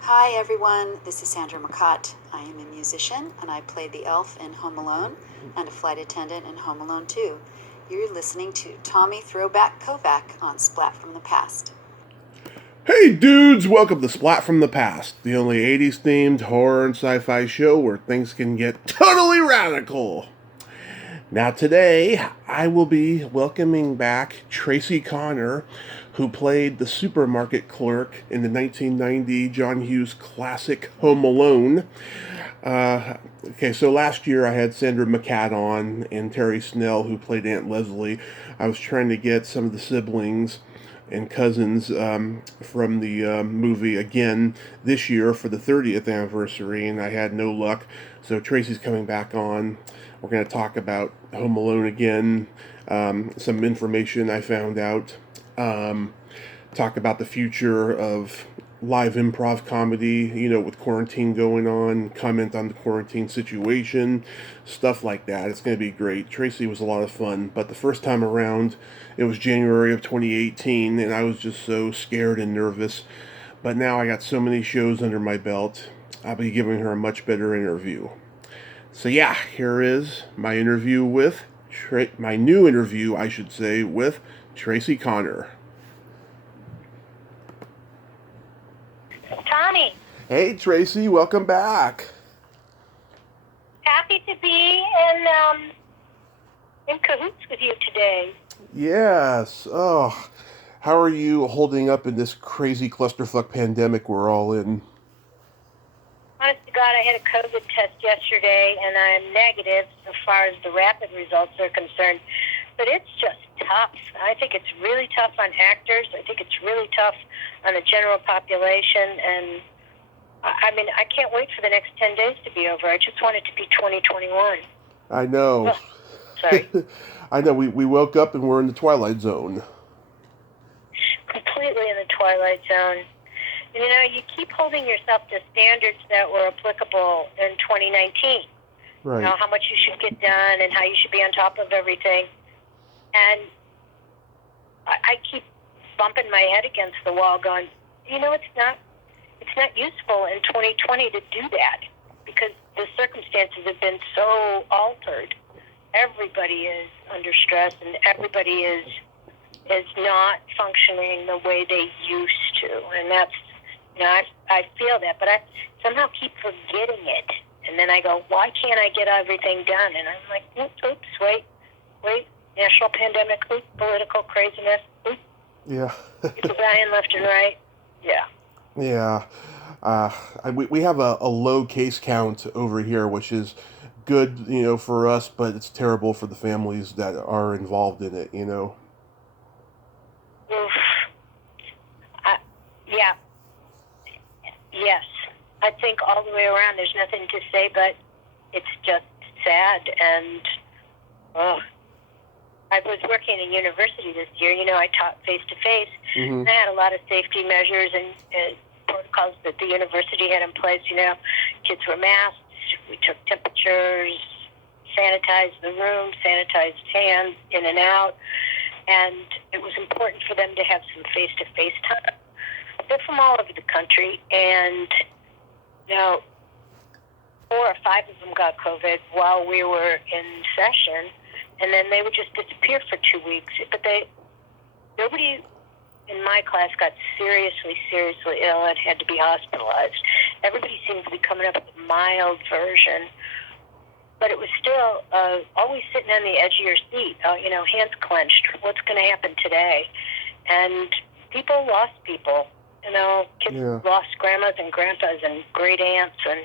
Hi everyone, this is Sandra McCott. I am a musician and I played the elf in Home Alone and a flight attendant in Home Alone 2. You're listening to Tommy Throwback Kovac on Splat from the Past. Hey dudes, welcome to Splat from the Past, the only 80s themed horror and sci fi show where things can get totally radical. Now, today I will be welcoming back Tracy Connor, who played the supermarket clerk in the 1990 John Hughes classic Home Alone. So last year I had Sandra McCat on and Terry Snell, who played Aunt Leslie. I was trying to get some of the siblings and cousins from the movie again this year for the 30th anniversary, and I had no luck. So Tracy's coming back on. We're going to talk about Home Alone again, some information I found out, talk about the future of live improv comedy, with quarantine going on, comment on the quarantine situation, stuff like that. It's going to be great. Tracy was a lot of fun, but the first time around, it was January of 2018, and I was just so scared and nervous. But now I got so many shows under my belt, I'll be giving her a much better interview. So yeah, here is my interview with, my new interview, I should say, with Tracy Connor. Tommy, Hey Tracy, welcome back. happy to be in cahoots with you today. Yes. Oh, how are you holding up in this crazy clusterfuck pandemic we're all in? Honest to God, I had a COVID test yesterday, and I'm negative so far as the rapid results are concerned. But it's just tough. I think it's really tough on actors. I think it's really tough on the general population. And, I can't wait for the next 10 days to be over. I just want it to be 2021. I know. Oh, sorry. I know. We woke up and we're in the Twilight Zone. Completely in the Twilight Zone. And, you keep holding yourself to standards that were applicable in 2019. Right. How much you should get done and how you should be on top of everything. And I keep bumping my head against the wall going, it's not useful in 2020 to do that because the circumstances have been so altered. Everybody is under stress and everybody is not functioning the way they used to. And that's, I feel that, but I somehow keep forgetting it. And then I go, why can't I get everything done? And I'm like, oops, wait, national pandemic, political craziness, Yeah. people dying left and right. Yeah. Yeah. We have a low case count over here, which is good, for us, but it's terrible for the families that are involved in it, Oof. Yeah. Yes. I think all the way around there's nothing to say, but it's just sad. And, I was working in university this year. I taught face-to-face. Mm-hmm. I had a lot of safety measures and protocols that the university had in place. Kids were masked. We took temperatures, sanitized the room, sanitized hands in and out. And it was important for them to have some face-to-face time. They're from all over the country, and 4 or 5 of them got COVID while we were in session, and then they would just disappear for 2 weeks. But nobody in my class got seriously ill and had to be hospitalized. Everybody seemed to be coming up with a mild version, but it was still always sitting on the edge of your seat, hands clenched. What's going to happen today? And people lost people. Kids lost grandmas and grandpas and great aunts, and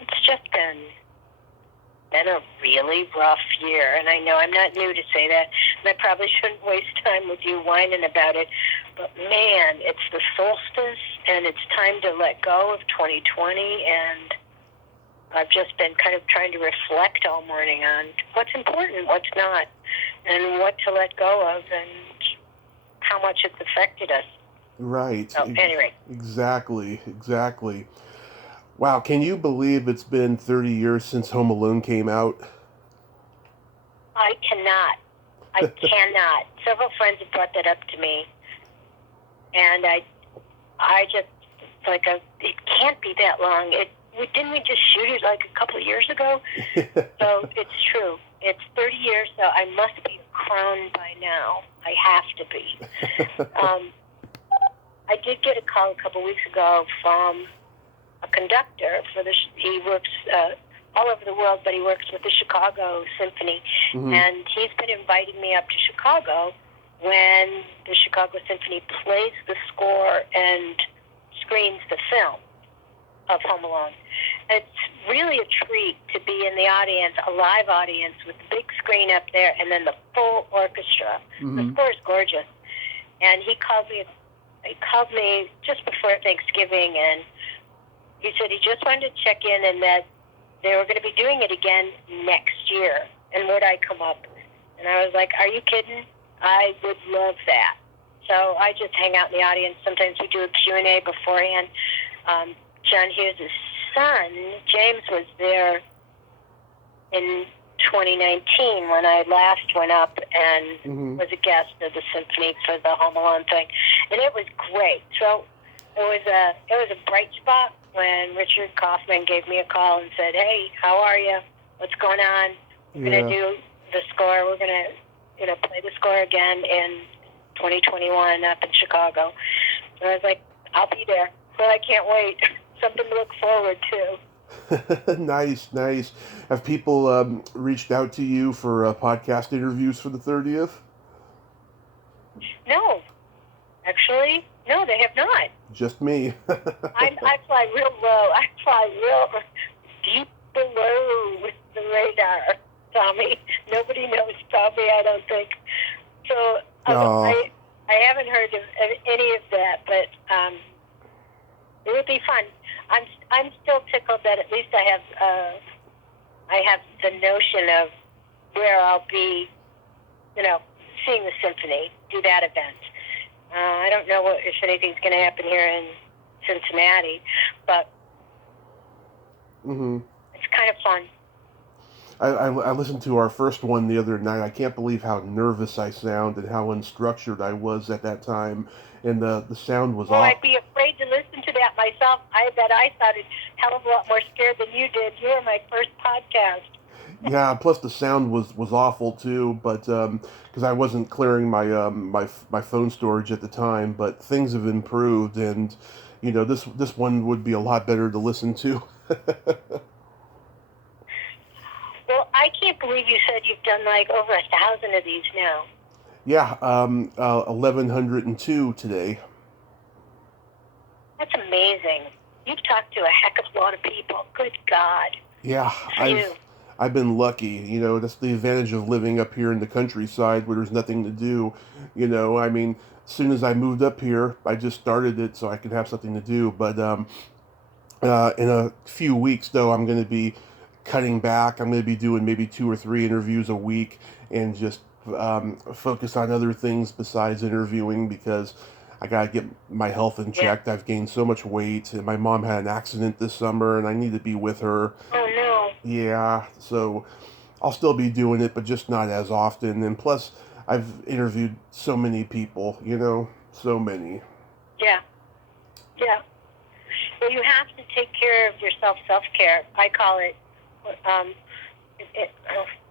it's just been a really rough year. And I know I'm not new to say that, and I probably shouldn't waste time with you whining about it, but man, it's the solstice, and it's time to let go of 2020, and I've just been kind of trying to reflect all morning on what's important, what's not, and what to let go of, and how much it's affected us. Right. So, anyway. Exactly. Wow, can you believe it's been 30 years since Home Alone came out? I cannot. Several friends have brought that up to me, and I just it can't be that long. Didn't we just shoot it like a couple of years ago? So it's true. It's 30 years, so I must be crowned by now. I have to be. I did get a call a couple of weeks ago from a conductor he works all over the world, but he works with the Chicago Symphony. Mm-hmm. And he's been inviting me up to Chicago when the Chicago Symphony plays the score and screens the film of Home Alone. It's really a treat to be in the audience, a live audience with the big screen up there and then the full orchestra. Mm-hmm. The score is gorgeous. And he called me just before Thanksgiving, and he said he just wanted to check in and that they were going to be doing it again next year. And would I come up? And I was like, are you kidding? I would love that. So I just hang out in the audience. Sometimes we do a Q&A beforehand. John Hughes' son, James, was there in 2019 when I last went up and Mm-hmm. was a guest of the symphony for the Home Alone thing. And it was great. So it was a bright spot when Richard Kaufman gave me a call and said, hey, how are you? What's going on? We're going to do the score. We're going to play the score again in 2021 up in Chicago. And I was like, I'll be there. Well, I can't wait. Something to look forward to. Nice. Have people reached out to you for podcast interviews for the 30th? No. Actually, no, they have not. Just me. I fly real low. I fly real deep below with the radar, Tommy. Nobody knows Tommy, I don't think. So I haven't heard of any of that, but it would be fun. I'm still tickled that at least I have the notion of where I'll be, seeing the symphony, do that event. I don't know if anything's going to happen here in Cincinnati, but Mm-hmm. it's kind of fun. I listened to our first one the other night. I can't believe how nervous I sound and how unstructured I was at that time. And the sound was Well, off. I'd be afraid to listen to that myself. I bet I sounded a hell of a lot more scared than you did. You were my first podcast. Yeah, plus the sound was awful too, but because I wasn't clearing my my phone storage at the time. But things have improved, and this one would be a lot better to listen to. Well, I can't believe you said you've done like over 1,000 of these now. Yeah, 1,102 today. That's amazing. You've talked to a heck of a lot of people. Good God. Yeah, I've been lucky. That's the advantage of living up here in the countryside where there's nothing to do. I mean, as soon as I moved up here, I just started it so I could have something to do. But in a few weeks, though, I'm going to be cutting back. I'm going to be doing maybe 2 or 3 interviews a week and just focus on other things besides interviewing because I got to get my health in check. Yeah. I've gained so much weight, and my mom had an accident this summer, and I need to be with her. Oh, no. Yeah, so I'll still be doing it, but just not as often. And plus, I've interviewed so many people, so many. Yeah. Well, you have to take care of yourself, self-care. I call it,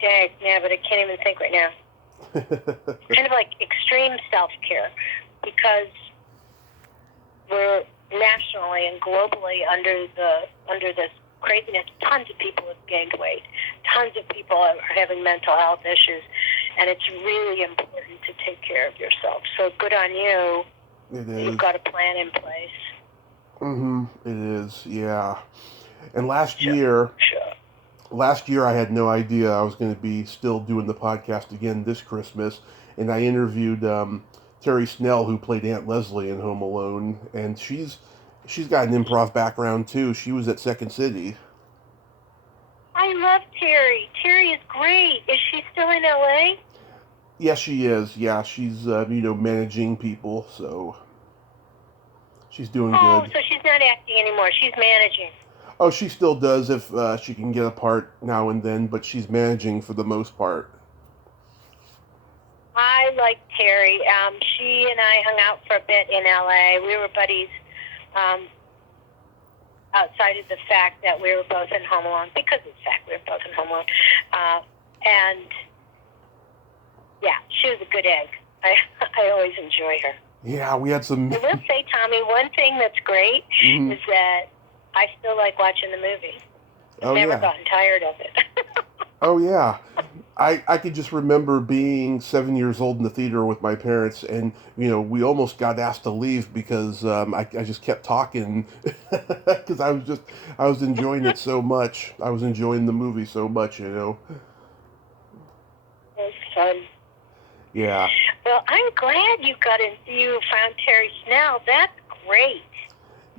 dang, yeah, but I can't even think right now. Kind of like extreme self-care, because we're nationally and globally under this craziness. Tons of people have gained weight. Tons of people are having mental health issues, and it's really important to take care of yourself. So good on you. It is. You've got a plan in place. Mm-hmm. It is, yeah. And last year I had no idea I was going to be still doing the podcast again this Christmas, and I interviewed Terry Snell, who played Aunt Leslie in Home Alone, and she's got an improv background too. She was at Second City. I love Terry. Terry is great. Is she still in LA? Yes, she is. Yeah, she's managing people, so she's doing good. So she's not acting anymore. She's managing. Oh, she still does if she can get a part now and then, but she's managing for the most part. I like Terry. She and I hung out for a bit in LA. We were buddies outside of the fact that we were both in Home Alone, because of the fact we were both in Home Alone. And, yeah, she was a good egg. I always enjoy her. Yeah, we had some... I will say, Tommy, one thing that's great is that I still like watching the movie. I've never gotten tired of it. Oh, yeah. I could just remember being 7 years old in the theater with my parents, and, you know, we almost got asked to leave because I just kept talking because I was enjoying it so much. I was enjoying the movie so much, you know. It was fun. Yeah. Well, I'm glad you found Terry Snell. That's great.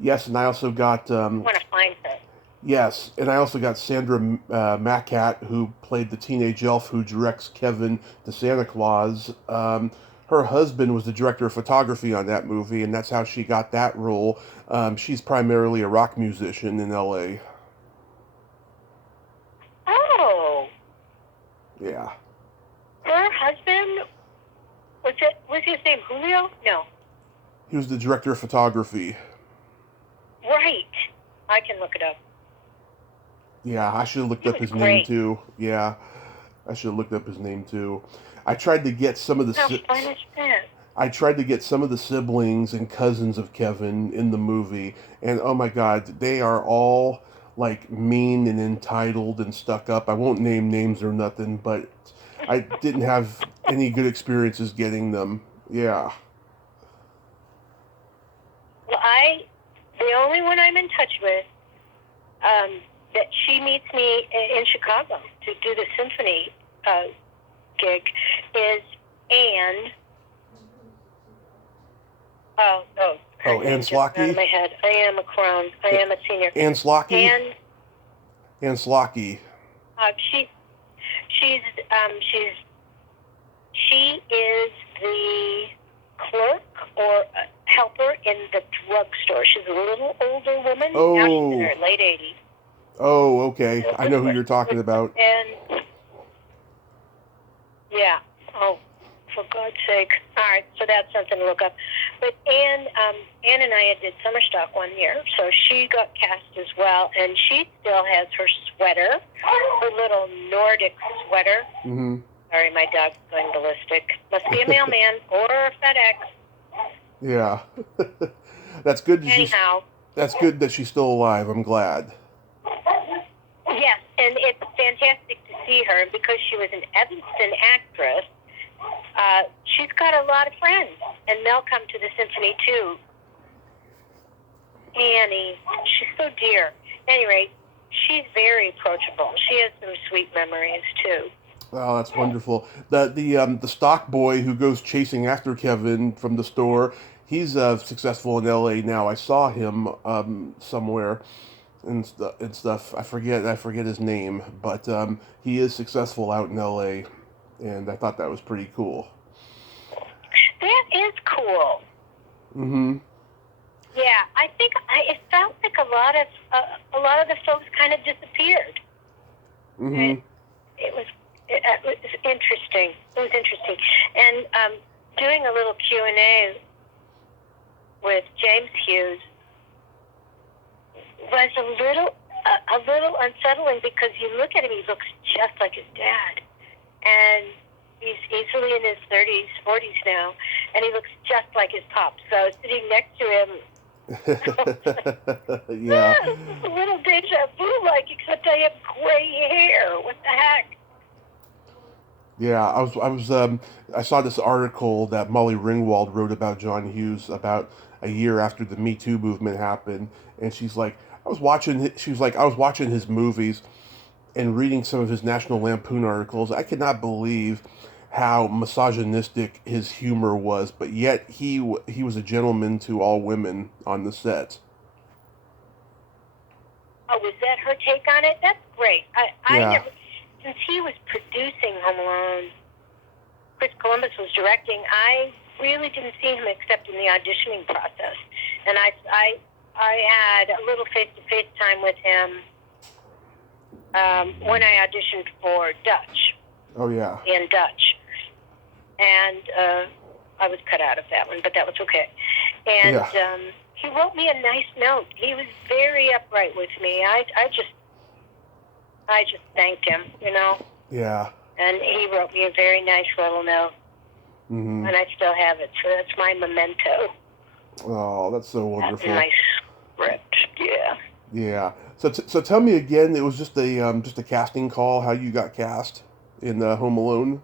Yes, and I also got... I want to find her. Yes, and I also got Sandra Macat, who played the teenage elf who directs Kevin the Santa Claus. Her husband was the director of photography on that movie, and that's how she got that role. She's primarily a rock musician in L.A. Oh. Yeah. Her husband, was his name Julio? No. He was the director of photography. Right. I can look it up. Yeah, I should have looked up his name too. Yeah, I should have looked up his name too. I tried to get some of the... How fun is that? I tried to get some of the siblings and cousins of Kevin in the movie, and oh my God, they are all like mean and entitled and stuck up. I won't name names or nothing, but I didn't have any good experiences getting them. Yeah. Well, the only one I'm in touch with, that she meets me in Chicago to do the symphony gig, is Anne. Anne Slocky? Out of my head. I am a crone. I am a senior. Anne Slocky? Anne Slocky. She is the clerk or helper in the drugstore. She's a little older woman. Oh. Now she's in her late 80s. Oh, okay. I know who you're talking about. And, yeah. Oh, for God's sake. All right, so that's something to look up. But Anne and I did summer stock one year, so she got cast as well, and she still has her sweater, her little Nordic sweater. Mm-hmm. Sorry, my dog's going ballistic. Must be a mailman or a FedEx. Yeah. That's good. Anyhow. That's good that she's still alive. I'm glad. Yes, and it's fantastic to see her because she was an Evanston actress. She's got a lot of friends, and they'll come to the symphony too. Annie, she's so dear. Anyway, she's very approachable. She has some sweet memories too. Oh, that's wonderful. The stock boy who goes chasing after Kevin from the store, he's successful in L.A. now. I saw him somewhere and stuff. I forget his name, but he is successful out in L.A. and I thought that was pretty cool. That is cool. Mm-hmm. Yeah, I think it felt like a lot of the folks kind of disappeared. Mm-hmm. It was interesting. It was interesting, and doing a little Q&A with James Hughes was a little unsettling because you look at him, he looks just like his dad, and he's easily in his 30s, 40s now, and he looks just like his pop. So sitting next to him, yeah, a little deja vu-like, except I have gray hair. What the heck? Yeah, I saw this article that Molly Ringwald wrote about John Hughes about a year after the Me Too movement happened, and she's like, I was watching his movies and reading some of his National Lampoon articles. I could not believe how misogynistic his humor was, but yet he was a gentleman to all women on the set. Oh, was that her take on it? That's great. I Yeah. never, since he was producing Home Alone, Chris Columbus was directing, I really didn't see him except in the auditioning process. And I had a little face-to-face time with him when I auditioned for Dutch. Oh, yeah. In Dutch. And I was cut out of that one, but that was okay. And he wrote me a nice note. He was very upright with me. I just thanked him, you know. Yeah. And he wrote me a very nice little note. Mm-hmm. And I still have it, so that's my memento. Oh, that's so wonderful. That's my script, yeah. Yeah. So tell me again. It was just a casting call. How you got cast in Home Alone?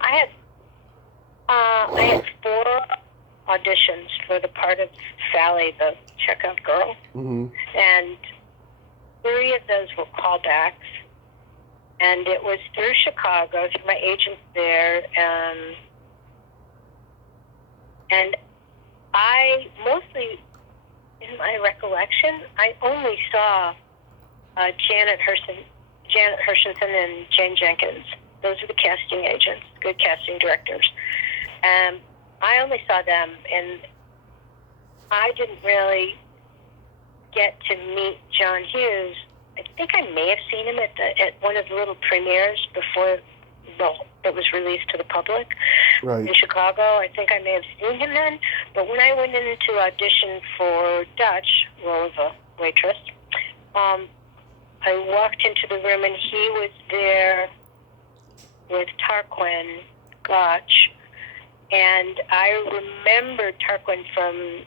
I had 4 auditions for the part of Sally, the checkout girl, Mm-hmm. and 3 of those were callbacks. And it was through Chicago, through my agent there, and I mostly, in my recollection, I only saw Janet Hershenson and Jane Jenkins. Those are the casting agents, good casting directors. I only saw them, and I didn't really get to meet John Hughes. I think I may have seen him at one of the little premieres before it was released to the public in Chicago. I think I may have seen him then. But when I went in to audition for Dutch, role of a waitress, I walked into the room and he was there with Tarquin Gotch. And I remembered Tarquin from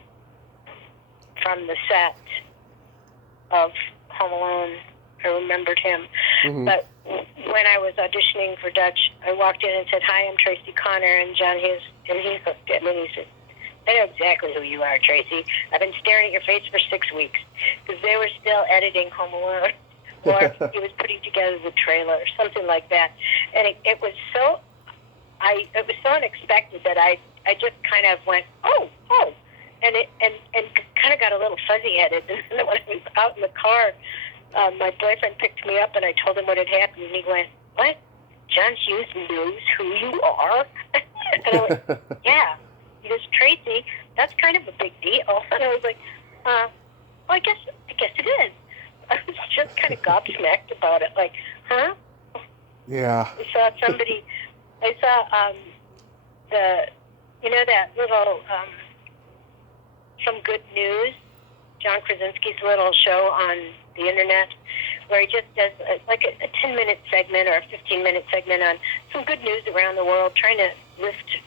the set of Home Alone. I remembered him. Mm-hmm. But when I was auditioning for Dutch, I walked in and said, "Hi, I'm Tracy Connor," and John Hughes, and he looked at me and he said, "I know exactly who you are, Tracy. I've been staring at your face for 6 weeks," because they were still editing Home Alone, or he was putting together the trailer, or something like that. And it was so unexpected that I just kind of went, oh, and kind of got a little fuzzy-headed. And then when I was out in the car, my boyfriend picked me up, and I told him what had happened, and he went, "What? John Hughes knows who you are?" And I went, "Yeah." He goes, "Tracy, that's kind of a big deal." And I was like, well, I guess it is. I was just kind of gobsmacked about it, like, huh? Yeah. I saw that little Some Good News, John Krasinski's little show on the internet, where he just does a 10-minute segment or a 15-minute segment on some good news around the world, trying to lift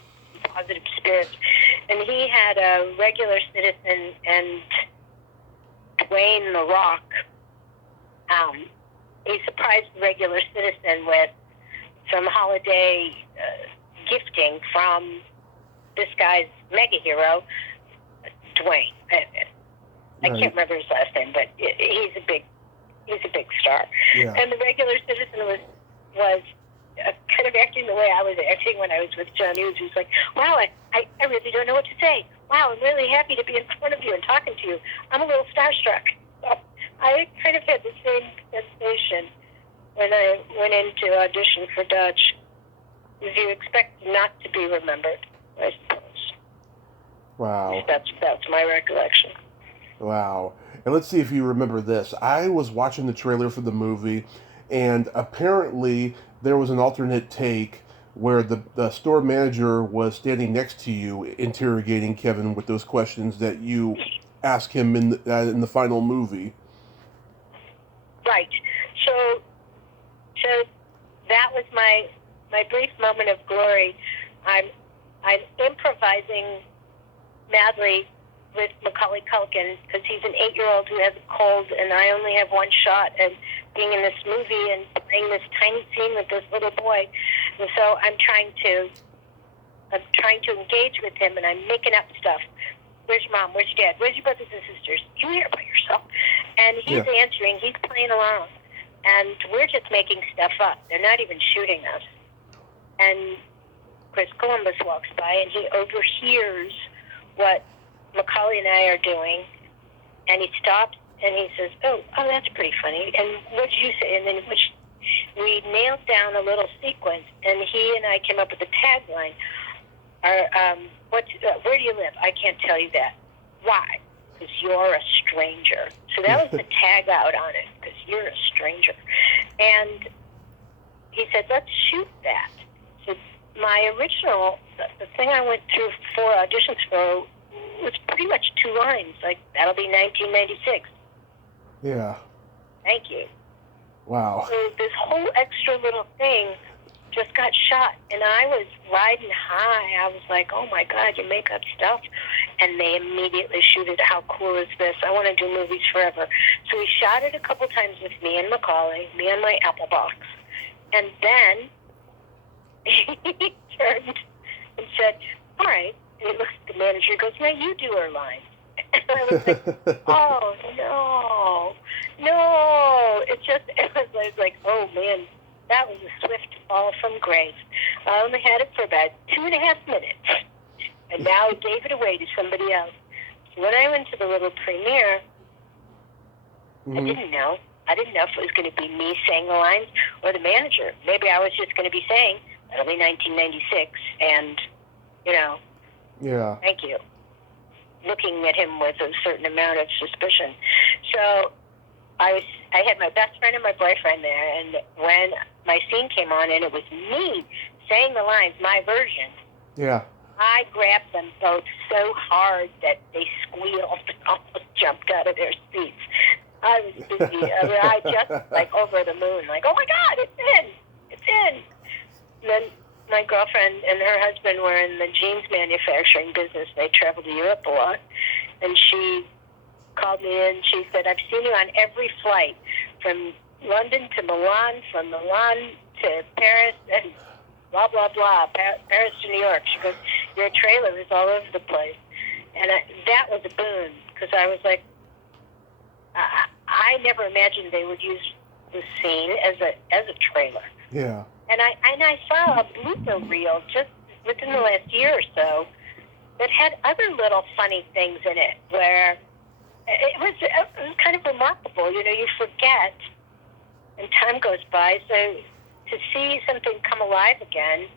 positive spirits. And he had a regular citizen and Dwayne The Rock. He surprised the regular citizen with some holiday gifting from this guy's mega hero, Dwayne. I can't remember his last name, but he's a big star. Yeah. And the regular citizen was kind of acting the way I was acting when I was with John Hughes. He was like, "Wow, I really don't know what to say. Wow, I'm really happy to be in front of you and talking to you. I'm a little starstruck." So I kind of had the same sensation when I went into audition for Dutch. If you expect not to be remembered, I suppose. Wow. That's my recollection. Wow. And let's see if you remember this. I was watching the trailer for the movie, and apparently there was an alternate take where the store manager was standing next to you, interrogating Kevin with those questions that you asked him in the final movie. Right. So that was my brief moment of glory. I'm improvising madly with Macaulay Culkin because he's an 8-year-old who has a cold, and I only have one shot at being in this movie and playing this tiny scene with this little boy. And so I'm trying to engage with him, and I'm making up stuff. Where's your mom? Where's your dad? Where's your brothers and sisters? You here by yourself? And he's answering. He's playing along. And we're just making stuff up. They're not even shooting us. And Chris Columbus walks by, and he overhears what Macaulay and I are doing. And he stops, and he says, oh, that's pretty funny. And what did you say? And then we nailed down a little sequence, and he and I came up with a tagline. Where do you live? I can't tell you that. Why? Because you're a stranger. So that was the tag out on it, because you're a stranger. And he said, let's shoot that. So my original, the thing I went through 4 auditions for was pretty much 2 lines. Like, that'll be 1996. Yeah. Thank you. Wow. So this whole extra little thing just got shot, and I was riding high. I was like, oh my God, you make up stuff. And they immediately shoot it. How cool is this? I want to do movies forever. So we shot it a couple times with me and Macaulay, me and my Apple box. And then he turned and said, all right. And he looks at the manager and goes, now you do her line. And I was like, oh, no. It was like, oh, man, that was a swift fall from grace. I only had it for about 2.5 minutes. And now he gave it away to somebody else. So when I went to the little premiere, I didn't know. I didn't know if it was going to be me saying the lines or the manager. Maybe I was just going to be saying, that'll be 1996, and, Yeah. thank you. Looking at him with a certain amount of suspicion. So I had my best friend and my boyfriend there, and when my scene came on and it was me saying the lines, my version, Yeah. I grabbed them both so hard that they squealed and almost jumped out of their seats. I was busy. I just like over the moon, like, oh my God, it's in. And then my girlfriend and her husband were in the jeans manufacturing business. They traveled to Europe a lot. And she called me in. She said, I've seen you on every flight from London to Milan, from Milan to Paris, and blah, blah, blah, Paris to New York. She goes, your trailer is all over the place. And that was a boon, because I was like, I never imagined they would use the scene as a trailer. Yeah. And I saw a blooper reel just within the last year or so that had other little funny things in it where it was kind of remarkable. You forget, and time goes by. So to see something come alive again,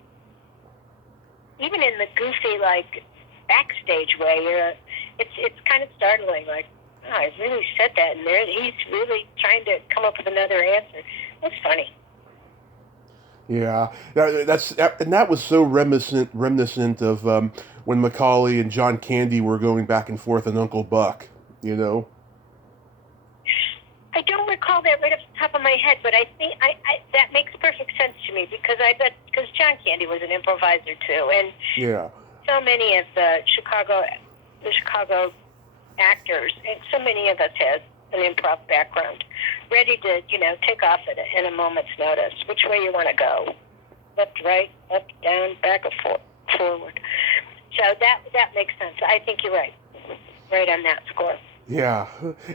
even in the goofy, like, backstage way, it's kind of startling. Like, oh, I really said that, and he's really trying to come up with another answer. It's funny. Yeah, that was so reminiscent of when Macaulay and John Candy were going back and forth on Uncle Buck. I don't recall that right off the top of my head, but I think that makes perfect sense to me because John Candy was an improviser too, and so many of the Chicago actors, and so many of us had an improv background, ready to take off in a moment's notice. Which way you want to go? Left, right, up, down, back, or forward. So that makes sense. I think you're right on that score. Yeah,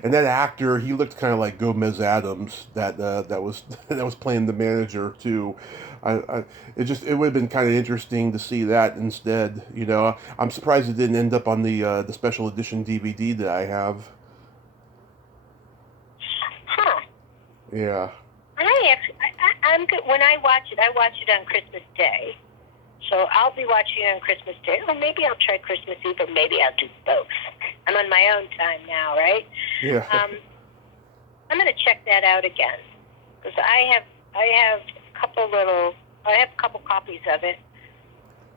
and that actor, he looked kind of like Gomez Adams. That was playing the manager too. It would have been kind of interesting to see that instead. I'm surprised it didn't end up on the special edition DVD that I have. Huh. Yeah. I'm good. When I watch it on Christmas Day. So I'll be watching it on Christmas Day. Or maybe I'll try Christmas Eve, or maybe I'll do both. I'm on my own time now, right? Yeah. I'm going to check that out again because I have a couple copies of it,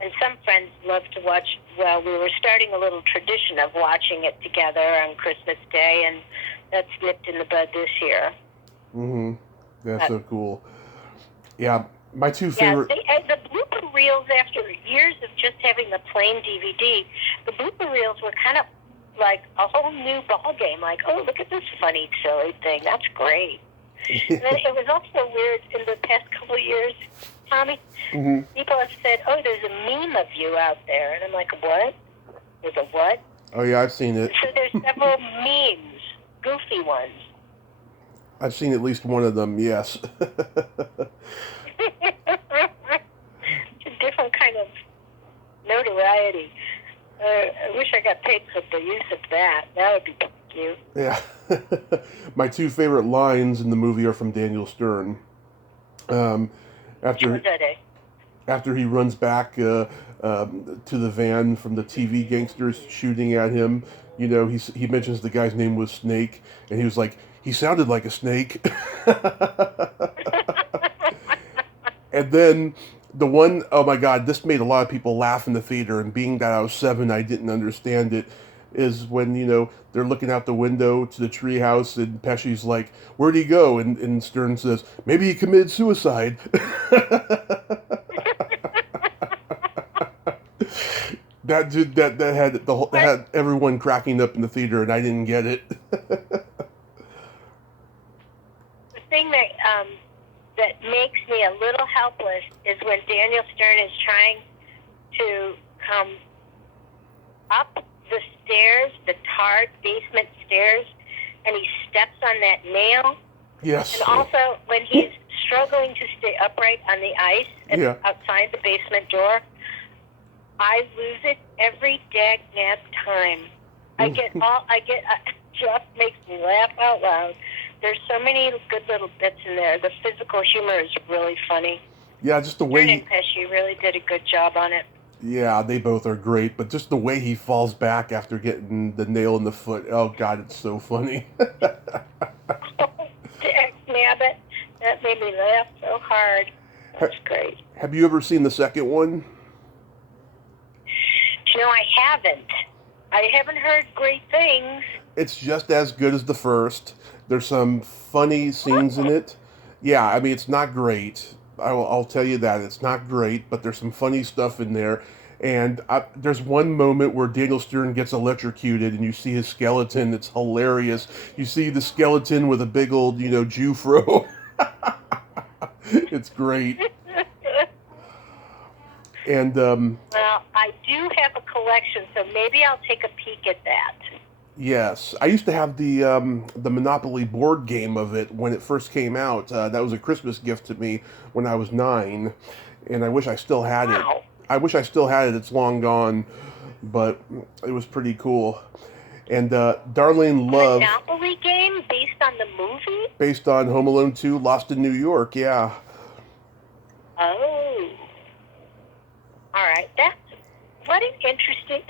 and some friends love to watch. Well, we were starting a little tradition of watching it together on Christmas Day, and that's nipped in the bud this year. Mm-hmm. That's so cool. Yeah. My two favorite... the blooper reels, after years of just having the plain DVD, the blooper reels were kind of like a whole new ball game. Like, oh, look at this funny, silly thing. That's great. And then it was also weird in the past couple of years, Tommy. Mm-hmm. People have said, oh, there's a meme of you out there. And I'm like, what? There's a what? Oh, yeah, I've seen it. So there's several memes, goofy ones. I've seen at least one of them, yes. It's a different kind of notoriety. I wish I got paid for the use of that. That would be cute. Yeah. My two favorite lines in the movie are from Daniel Stern. After he runs back to the van from the TV gangsters shooting at him, he mentions the guy's name was Snake, and he was like, he sounded like a snake. And then the one, oh my God, this made a lot of people laugh in the theater, and being that I was 7, I didn't understand it. is when, they're looking out the window to the treehouse and Pesci's like, "Where'd he go?" And Stern says, "Maybe he committed suicide." That had everyone cracking up in the theater, and I didn't get it. The thing that makes me a little helpless is when Daniel Stern is trying to come up the stairs, the tarred basement stairs, and he steps on that nail. Yes. And also when he's struggling to stay upright on the ice outside the basement door, I lose it every dag-nab time. I just makes me laugh out loud. There's so many good little bits in there. The physical humor is really funny. Yeah, just the way Stern and Pesci really did a good job on it. Yeah, they both are great, but just the way he falls back after getting the nail in the foot. Oh God, it's so funny. Nabbit, that made me laugh so hard. That's great. Have you ever seen the second one? I haven't. I haven't heard great things. It's just as good as the first. There's some funny scenes in it. Yeah, I mean, it's not great. I'll tell you that. It's not great, but there's some funny stuff in there. And there's one moment where Daniel Stern gets electrocuted and you see his skeleton. It's hilarious. You see the skeleton with a big old, Jew fro. It's great. And well, I do have a collection, so maybe I'll take a peek at that. Yes, I used to have the Monopoly board game of it when it first came out. That was a Christmas gift to me when I was 9, and I wish I still had it. I wish I still had it. It's long gone, but it was pretty cool. And Darlene Love. A Monopoly game based on the movie? Based on Home Alone 2, Lost in New York. Yeah. Oh. All right. What an interesting.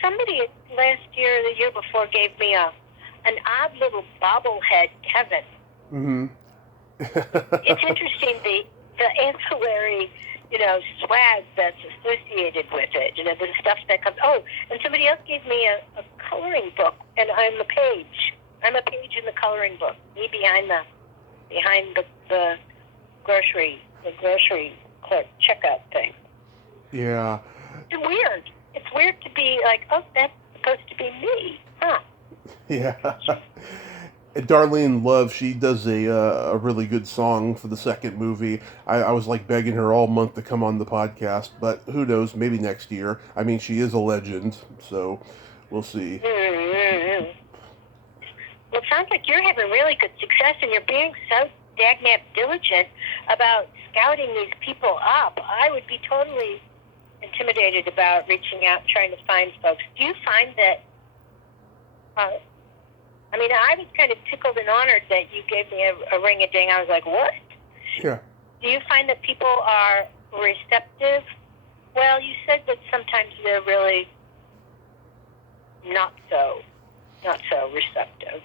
Somebody last year or the year before gave me an odd little bobblehead Kevin. Mm-hmm. It's interesting the ancillary, swag that's associated with it. The stuff that comes. Oh, and somebody else gave me a coloring book, and I'm a page. I'm a page in the coloring book. Me behind the grocery clerk checkout thing. Yeah. It's weird. It's weird to be like, oh, that's supposed to be me, huh? Yeah. Darlene Love, she does a really good song for the second movie. I was like begging her all month to come on the podcast, but who knows? Maybe next year. I mean, she is a legend, so we'll see. Mm-hmm. Well, it sounds like you're having really good success, and you're being so dagnab diligent about scouting these people up. I would be totally intimidated about reaching out and trying to find folks. Do you find that, I was kind of tickled and honored that you gave me a ring-a-ding. I was like, what? Yeah. Do you find that people are receptive? Well, you said that sometimes they're really not so receptive.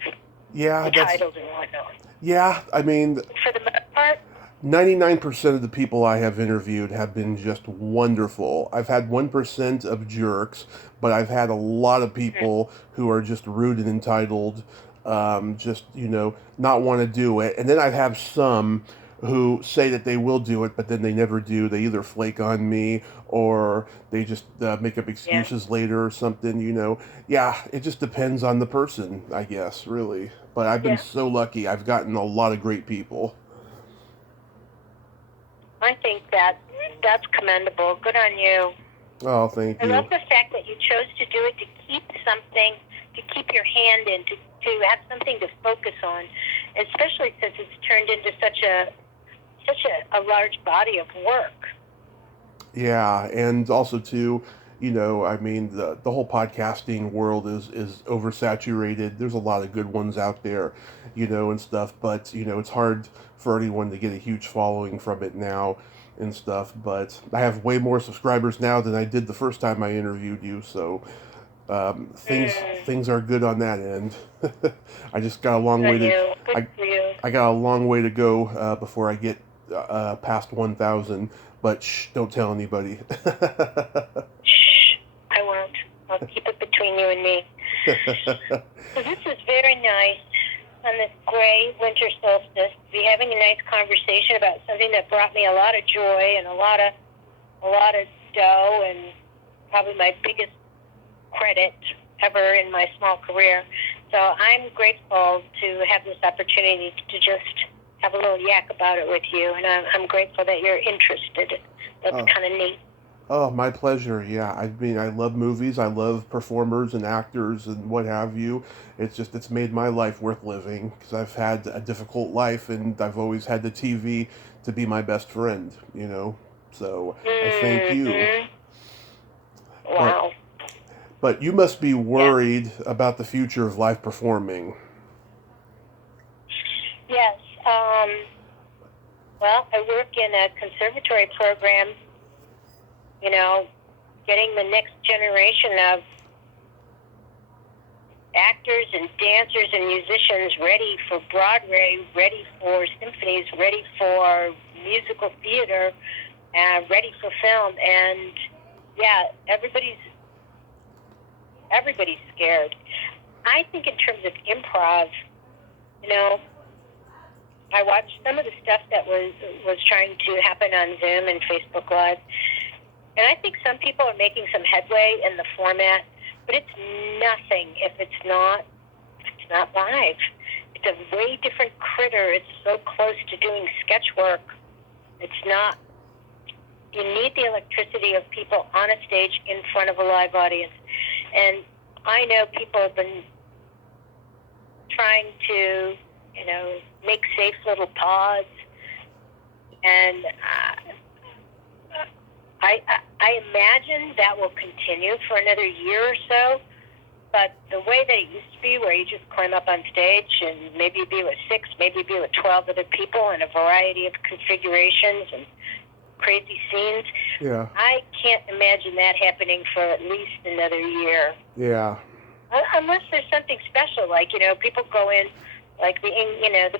Yeah. Entitled and whatnot. Yeah, I mean, for the most part, 99% of the people I have interviewed have been just wonderful. I've had 1% of jerks, but I've had a lot of people who are just rude and entitled, not want to do it. And then I have some who say that they will do it, but then they never do. They either flake on me or they just make up excuses later or something, Yeah, it just depends on the person, I guess, really. But I've been so lucky. I've gotten a lot of great people. I think that's commendable. Good on you. Oh, thank you. I love the fact that you chose to do it to keep something, to keep your hand in, to have something to focus on, especially since it's turned into such a large body of work. Yeah, and also too, the whole podcasting world is oversaturated. There's a lot of good ones out there, and stuff, but it's hard for anyone to get a huge following from it now and stuff. But I have way more subscribers now than I did the first time I interviewed you, so things are good on that end. I just got a long way to I got a long way to go before I get past 1,000. But shh, don't tell anybody. Shh, I won't. I'll keep it between you and me. So this is very nice on this gray winter solstice to be having a nice conversation about something that brought me a lot of joy and a lot of dough and probably my biggest credit ever in my small career. So I'm grateful to have this opportunity to just have a little yak about it with you, and I'm grateful that you're interested. That's kind of neat. Oh, my pleasure. Yeah, I mean, I love movies. I love performers and actors and what have you. It's made my life worth living because I've had a difficult life and I've always had the TV to be my best friend, you know. So I thank you. Wow. But you must be worried about the future of live performing. Yes. Well, I work in a conservatory program, you know, getting the next generation of actors and dancers and musicians ready for Broadway, ready for symphonies, ready for musical theater, ready for film. And yeah, everybody's scared. I think in terms of improv, you know, I watched some of the stuff that was trying to happen on Zoom and Facebook Live, and I think some people are making some headway in the format, but it's nothing if it's not live. It's a way different critter. It's so close to doing sketch work. It's not. You need the electricity of people on a stage in front of a live audience, and I know people have been trying to, you know, make safe little pods, and I imagine that will continue for another year or so. But the way that it used to be, where you just climb up on stage and maybe be with 6, maybe be with 12 other people in a variety of configurations and crazy scenes, Yeah. I can't imagine that happening for at least another year. Yeah. Unless there's something special, like, you know, people go in, like the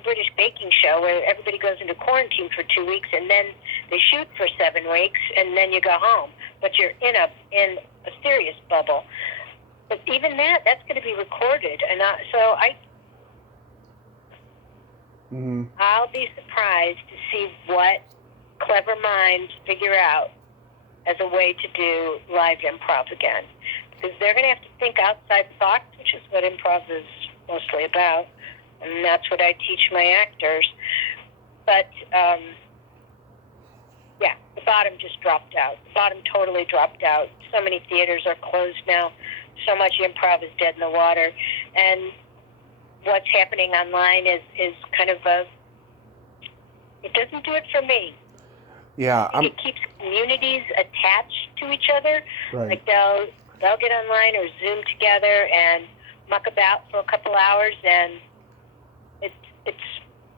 British baking show, where everybody goes into quarantine for 2 weeks and then they shoot for 7 weeks and then you go home, but you're in a serious bubble. But even that's going to be recorded, and I'll be surprised to see what clever minds figure out as a way to do live improv again, because they're going to have to think outside the box, which is what improv is mostly about, and that's what I teach my actors. But the bottom just dropped out. The bottom totally dropped out. So many theaters are closed now. So much improv is dead in the water, and what's happening online is kind of it doesn't do it for me. Yeah, It keeps communities attached to each other. Right. Like they'll get online or Zoom together and muck about for a couple hours, and it's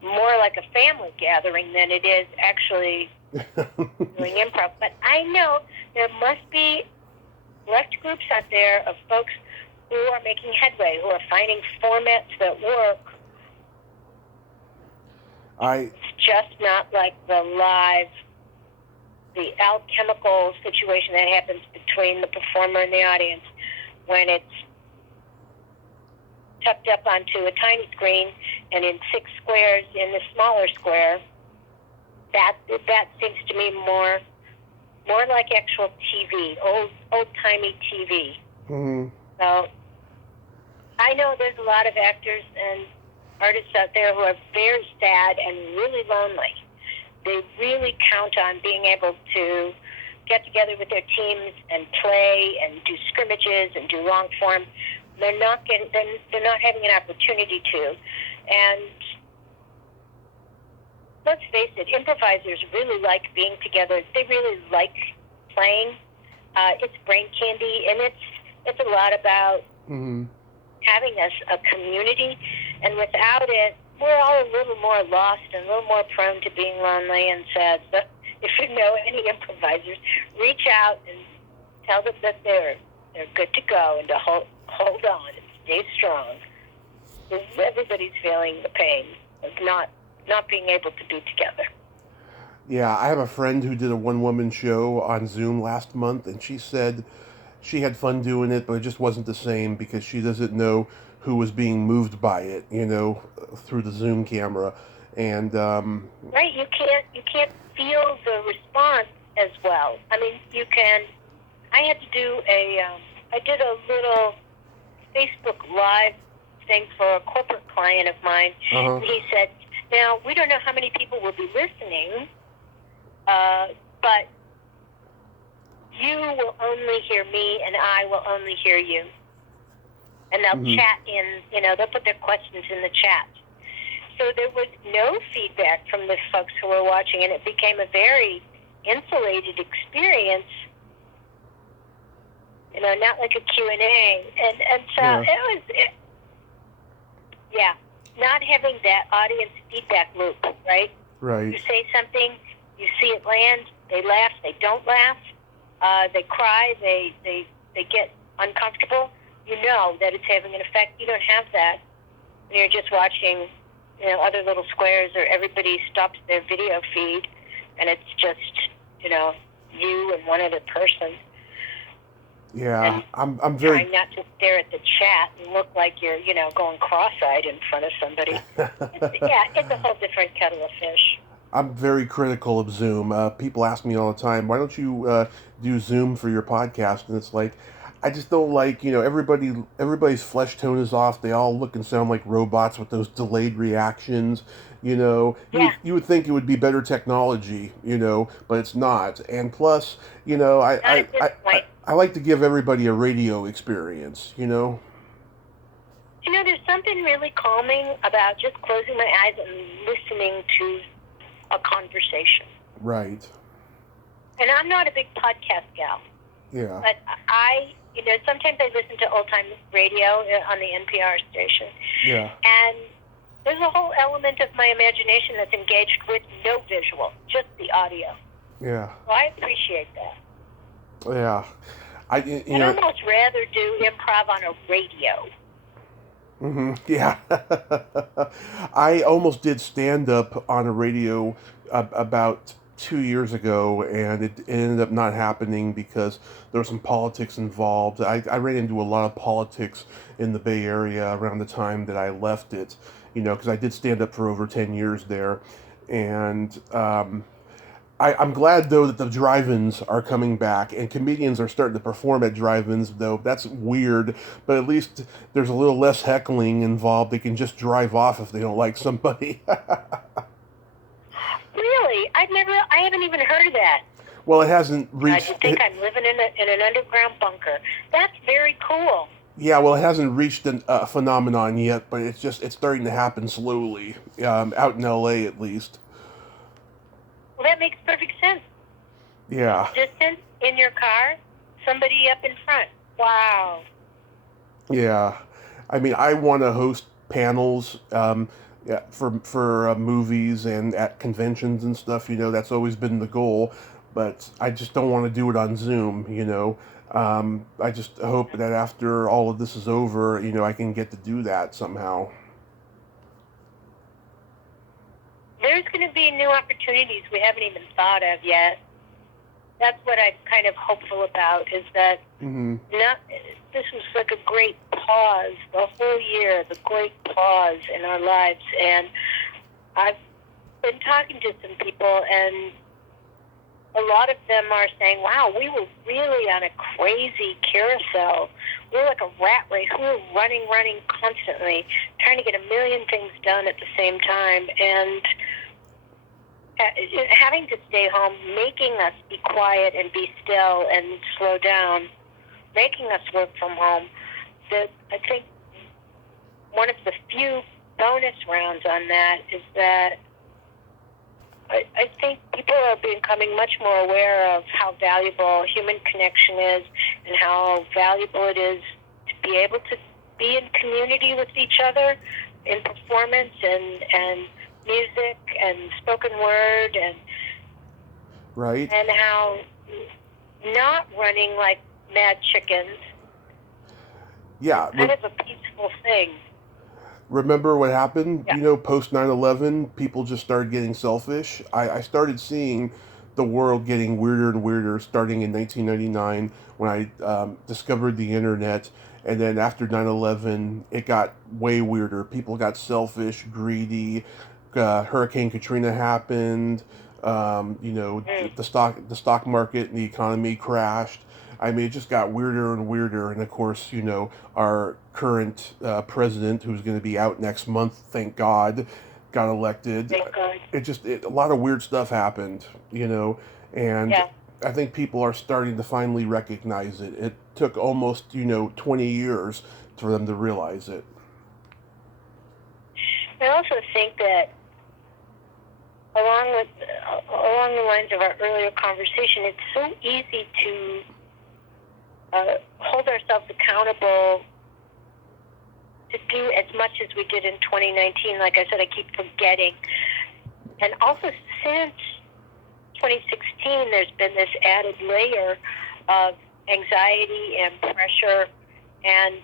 more like a family gathering than it is actually doing improv. But I know there must be select groups out there of folks who are making headway, who are finding formats that work. It's just not like the alchemical situation that happens between the performer and the audience when it's tucked up onto a tiny screen and in 6 squares in the smaller square. That seems to me more like actual TV, old-timey TV. Mm-hmm. So I know there's a lot of actors and artists out there who are very sad and really lonely. They really count on being able to get together with their teams and play and do scrimmages and do long form. They're not having an opportunity to. And let's face it, improvisers really like being together. They really like playing. It's brain candy, and it's a lot about having a community. And without it, we're all a little more lost and a little more prone to being lonely and sad. So if you know any improvisers, reach out and tell them that they're good to go and to hold on and stay strong. Because everybody's feeling the pain of not being able to be together. Yeah, I have a friend who did a one-woman show on Zoom last month, and she said she had fun doing it, but it just wasn't the same because she doesn't know who was being moved by it, through the Zoom camera. And Right, you can't feel the response as well. I mean, you can. I had to do I did a little Facebook Live thing for a corporate client of mine. uh-huh. And he said, "Now we don't know how many people will be listening, but you will only hear me, and I will only hear you." And they'll Mhm. chat they'll put their questions in the chat. So there was no feedback from the folks who were watching, and it became a very insulated experience. Not like a Q&A. And so Yeah. not having that audience feedback loop, right? Right. You say something, you see it land, they laugh, they don't laugh, they cry, they get uncomfortable. You know that it's having an effect. You don't have that when you're just watching, other little squares, or everybody stops their video feed, and it's just, you and one other person. Yeah, And I'm very trying not to stare at the chat and look like you're, going cross-eyed in front of somebody. It's a whole different kettle of fish. I'm very critical of Zoom. People ask me all the time, why don't you do Zoom for your podcast? And it's like, I just don't like, everybody's flesh tone is off. They all look and sound like robots with those delayed reactions. You would think it would be better technology, but it's not. And plus, Not at this point. I like to give everybody a radio experience, There's something really calming about just closing my eyes and listening to a conversation. Right. And I'm not a big podcast gal. Yeah. But sometimes I listen to old-time radio on the NPR station. Yeah. And there's a whole element of my imagination that's engaged with no visual, just the audio. Yeah. So I appreciate that. Yeah. I'd almost rather do improv on a radio. Mm-hmm. Yeah. I almost did stand-up on a radio about 2 years ago, and it ended up not happening because there was some politics involved. I ran into a lot of politics in the Bay Area around the time that I left it, because I did stand up for over 10 years there. And I'm glad, though, that the drive-ins are coming back, and comedians are starting to perform at drive-ins, though that's weird, but at least there's a little less heckling involved. They can just drive off if they don't like somebody. Really? I haven't even heard of that. Well, it hasn't I reached... just think I'm living in an underground bunker. That's very cool. Yeah, well, it hasn't reached a phenomenon yet, but it's starting to happen slowly, out in L.A. at least. Well, that makes perfect sense. Yeah. Distance, in your car, somebody up in front. Wow. Yeah. I mean, I want to host panels for movies and at conventions and stuff, that's always been the goal, but I just don't want to do it on Zoom, I just hope that after all of this is over, I can get to do that somehow. There's going to be new opportunities we haven't even thought of yet. That's what I'm kind of hopeful about, is that this was like a great pause, the whole year, the great pause in our lives. And I've been talking to some people, and a lot of them are saying, wow, we were really on a crazy carousel. We were like a rat race. We were running constantly, trying to get a million things done at the same time. And having to stay home, making us be quiet and be still and slow down, making us work from home. I think one of the few bonus rounds on that is that I think people are becoming much more aware of how valuable human connection is, and how valuable it is to be able to be in community with each other in performance and music and spoken word, and right, and how not running like mad chickens. Yeah, It's kind of a peaceful thing. Remember what happened? Yeah. Post 9/11, people just started getting selfish. I started seeing the world getting weirder and weirder, starting in 1999 when I discovered the internet. And then after 9/11, it got way weirder. People got selfish, greedy. Hurricane Katrina happened. The stock market and the economy crashed. I mean, it just got weirder and weirder. And of course, our current president, who's going to be out next month, thank God, got elected. Thank God. A lot of weird stuff happened, and Yeah. I think people are starting to finally recognize it. It took almost, 20 years for them to realize it. I also think that along the lines of our earlier conversation, it's so easy to hold ourselves accountable to do as much as we did in 2019. Like I said, I keep forgetting. And also since 2016, there's been this added layer of anxiety and pressure and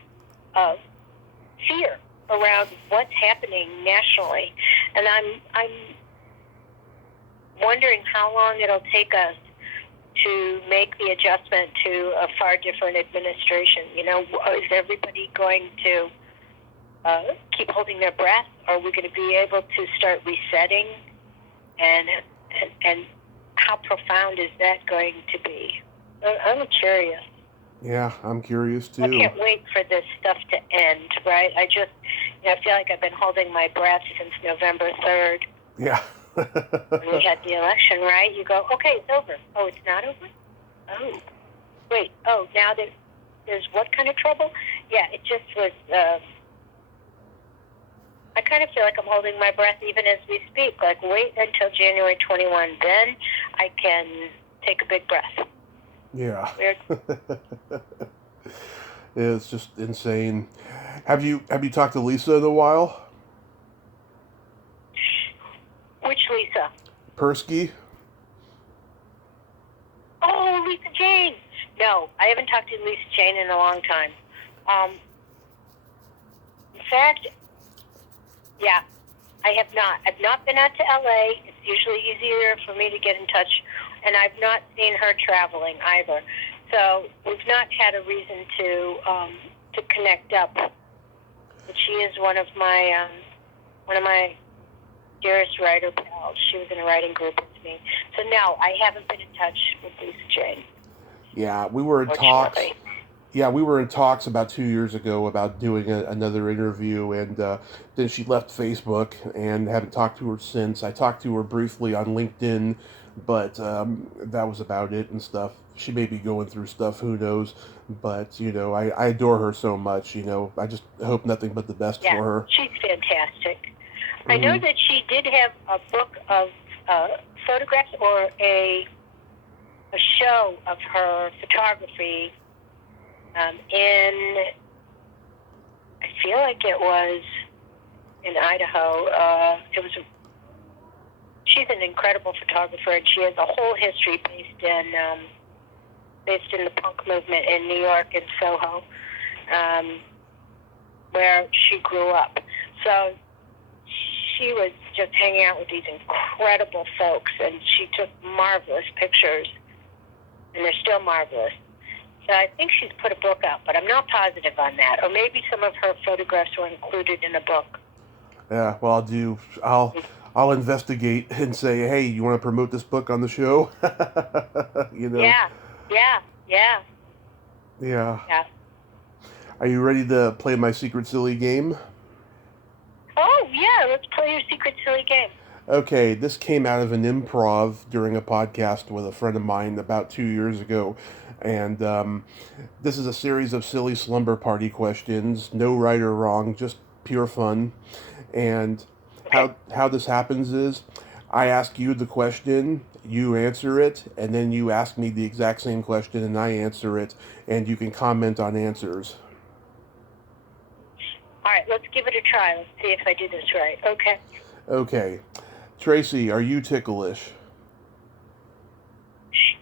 fear around what's happening nationally. And I'm wondering how long it'll take us to make the adjustment to a far different administration. Is everybody going to keep holding their breath? Are we going to be able to start resetting? And how profound is that going to be? I'm curious. Yeah, I'm curious too. I can't wait for this stuff to end, right? I feel like I've been holding my breath since November 3rd. Yeah. When we had the election, right? You go, okay, it's over. Oh, it's not over? Oh. Wait, now there's what kind of trouble? Yeah, it just was, I kind of feel like I'm holding my breath even as we speak. Like, wait until January 21. Then I can take a big breath. Yeah. Weird. It's just insane. Have you talked to Lisa in a while? Which Lisa? Persky? Oh, Lisa Jane. No, I haven't talked to Lisa Jane in a long time. In fact, yeah, I have not. I've not been out to LA. It's usually easier for me to get in touch, and I've not seen her traveling either. So we've not had a reason to connect up. But she is one of my dearest writer pals. She was in a writing group with me. So no, I haven't been in touch with Lisa Jane. Yeah, we were in talks. Yeah, we were in talks about 2 years ago about doing another interview, and then she left Facebook and haven't talked to her since. I talked to her briefly on LinkedIn, but that was about it and stuff. She may be going through stuff, who knows? But, I adore her so much, I just hope nothing but the best for her. She's fantastic. Mm-hmm. I know that she did have a book of photographs or a show of her photography I feel like it was in Idaho. She's an incredible photographer, and she has a whole history based in the punk movement in New York and Soho, where she grew up. So she was just hanging out with these incredible folks, and she took marvelous pictures, and they're still marvelous. So I think she's put a book out, but I'm not positive on that. Or maybe some of her photographs were included in a book. Yeah, well, I'll investigate and say, hey, you want to promote this book on the show? Yeah. Are you ready to play my secret silly game? Oh, yeah, let's play your secret silly game. Okay, this came out of an improv during a podcast with a friend of mine about 2 years ago. And this is a series of silly slumber party questions. No right or wrong, just pure fun. And how this happens is I ask you the question, you answer it, and then you ask me the exact same question and I answer it, and you can comment on answers. All right, let's give it a try. Let's see if I do this right. Okay. Okay. Tracy, are you ticklish?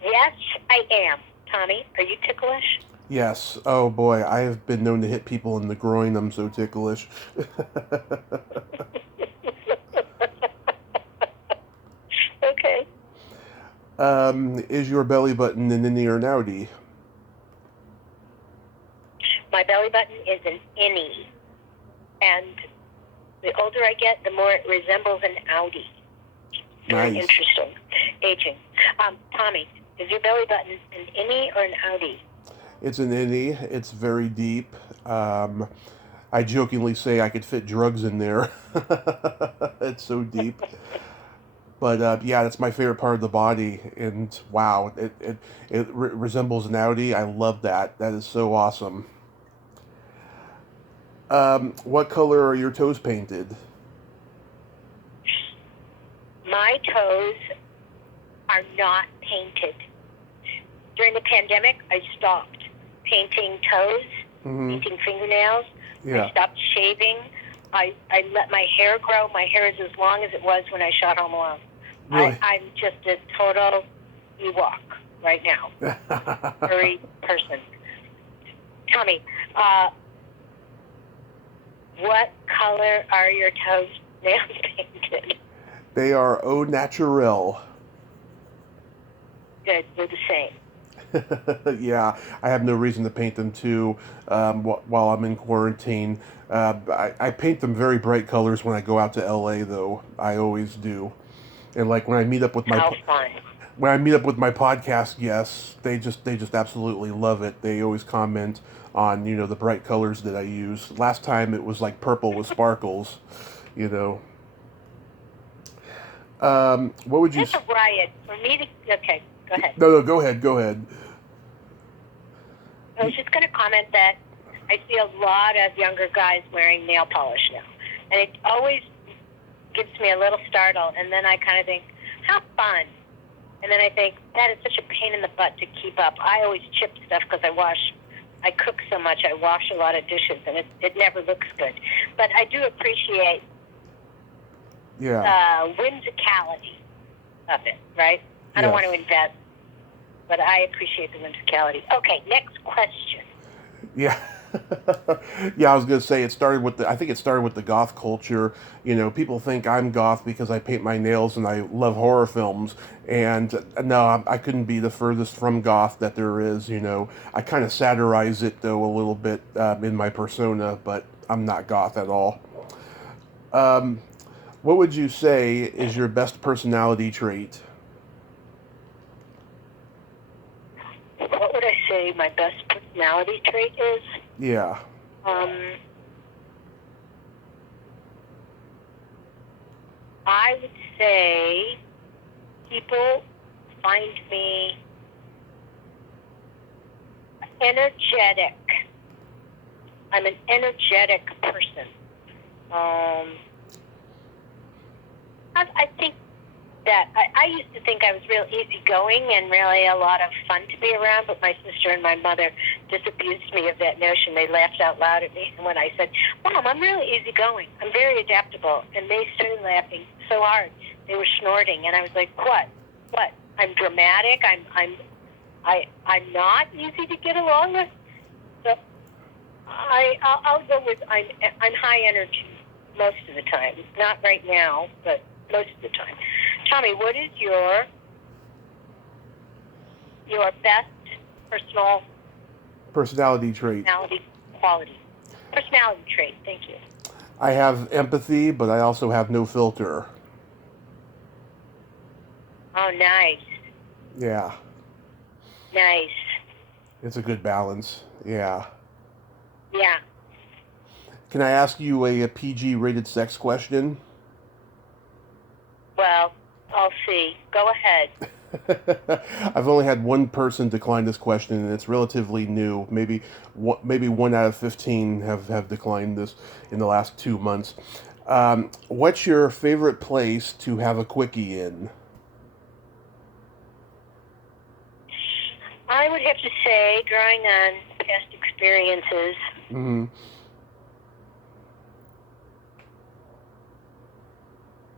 Yes, I am. Tommy, are you ticklish? Yes. Oh boy, I have been known to hit people in the groin. I'm so ticklish. Okay. Is your belly button an innie or an outie? My belly button is an innie, and the older I get, the more it resembles an outie. Very Nice. interesting. Aging. Tommy, is your belly button an innie or an outie? It's an innie. It's very deep. I jokingly say I could fit drugs in there. It's so deep. But yeah, that's my favorite part of the body. And wow, it resembles an outie. I love that. That is so awesome. What color are your toes painted? My toes are not painted. During the pandemic, I stopped painting toes, painting fingernails. Yeah. I stopped shaving. I let my hair grow. My hair is as long as it was when I shot Home Alone. Really? I'm just a total Ewok right now. Furry person. Tommy, what color are your toes nails painted? They are au naturel. Good, we're the same. Yeah, I have no reason to paint them too while I'm in quarantine. I paint them very bright colors when I go out to LA, though. I always do. And like when I meet up with How fun. when I meet up with my podcast guests, they just absolutely love it. They always comment on the bright colors that I use. Last time it was like purple with sparkles, you know. What would you? It's a riot for me to. Okay, go ahead. No, go ahead. Go ahead. I was just going to comment that I see a lot of younger guys wearing nail polish now, and it always gives me a little startle. And then I kind of think, how fun. And then I think, that is such a pain in the butt to keep up. I always chip stuff because I cook so much. I wash a lot of dishes, and it never looks good. But I do appreciate Yeah. whimsicality of it, right? I don't want to invest, but I appreciate the whimsicality. Okay, next question. Yeah. Yeah, I was gonna say I think it started with the goth culture. People think I'm goth because I paint my nails and I love horror films. And no, I couldn't be the furthest from goth that there is. I kind of satirize it though a little bit in my persona, but I'm not goth at all. What would you say is your best personality trait? What would I say my best personality trait is? Yeah. I would say people find me energetic. I'm an energetic person. I think that I used to think I was real easygoing and really a lot of fun to be around, but my sister and my mother disabused me of that notion. They laughed out loud at me when I said, Mom, I'm really easygoing. I'm very adaptable. And they started laughing so hard. They were snorting, and I was like, what? What? I'm dramatic. I'm not easy to get along with. So I'll go with I'm high energy most of the time. Not right now, but most of the time. Tommy, what is your best Personality trait. personality quality? Personality trait. Thank you. I have empathy, but I also have no filter. Oh, nice. Yeah. Nice. It's a good balance. Yeah. Yeah. Can I ask you a PG rated sex question? Well, I'll see. Go ahead. I've only had one person decline this question, and it's relatively new. Maybe 1 out of 15 have declined this in the last 2 months. What's your favorite place to have a quickie in? I would have to say, drawing on past experiences, Mm-hmm.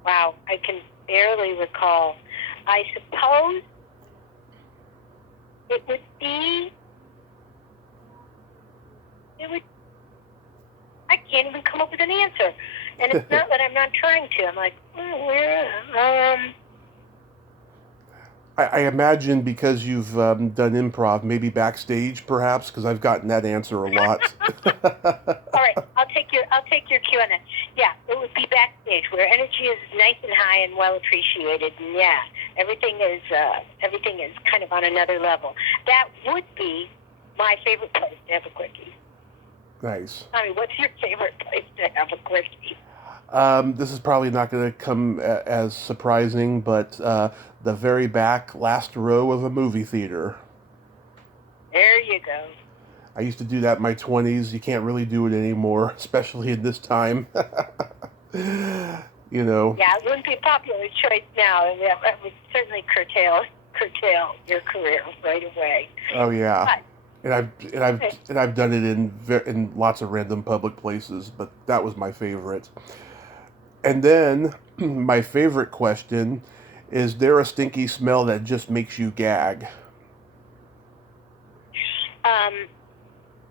wow, I can barely recall. I suppose it would, I can't even come up with an answer. And it's not that I'm not trying to. I'm like, where, I imagine because you've done improv, maybe backstage, perhaps, because I've gotten that answer a lot. All right, I'll take your cue on that. Yeah, it would be backstage where energy is nice and high and well appreciated, and yeah, everything is kind of on another level. That would be my favorite place to have a quickie. Nice. Tommy, what's your favorite place to have a quickie? This is probably not going to come as surprising, but the very back last row of a movie theater. There you go. I used to do that in my 20s. You can't really do it anymore, especially in this time. You know. Yeah, it wouldn't be a popular choice now. It would certainly curtail your career right away. Oh yeah. But, And I've done it in lots of random public places, but that was my favorite. And then my favorite question is: there a stinky smell that just makes you gag?